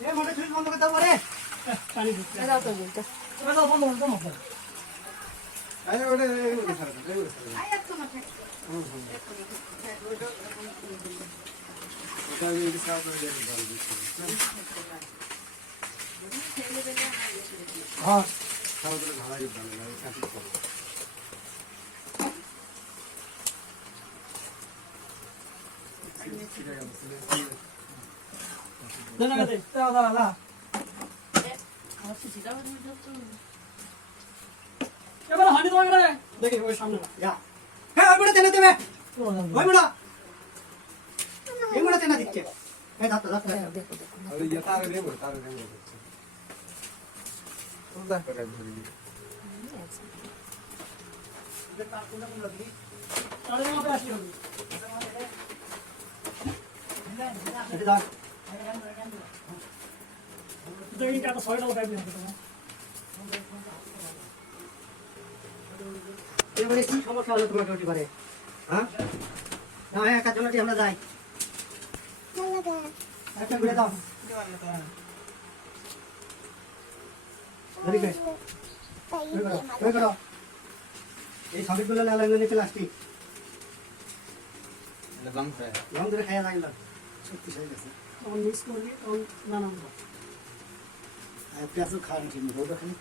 এ মোটে সুইচ বন্ধ করে দাও পরে পানি ঢুকছে দাও তো বলতো এবার দাও বন্ধ বন্ধ আরে ওটা এগুলো ছাড়া এগুলো ছাড়া আয় একটু না থাকে ওটা এই সাথে করে দিচ্ছি হ্যাঁ খাওয়া দাওয়া ভালো লাগে ভালো কাটি করো না না দে দাও দাও দাও এবার হানি দাও করে দেখি ওই সামনে ইয়া হ্যাঁ ওই বড় তেনা দেবে ওই বড় এই বড় তেনা দিচ্ছে এই দাও দাও দেখো দেখো আরে ইয়া তারে দেব ওটা করে ধরি এটা তার কোন কোন লাগি তারে মধ্যে আসি হবে এটা দাও দেখি কাটা 6 টাকা টাইপ নিতে তোমার এবারে কি সমস্যা হলো তোমার ডিউটি করে হ্যাঁ না একা জনাটি আমরা যাই একটা ঘুরে দাও ধরিকে ওই করো এই সবগুলো লাল লাল প্লাস্টিক লং ধরে খায়া লাগলো সত্যি হয়ে গেছে অন মিস করলি অন না না আর পেঁয়াজ খাওয়ার জন্য রোদ খালি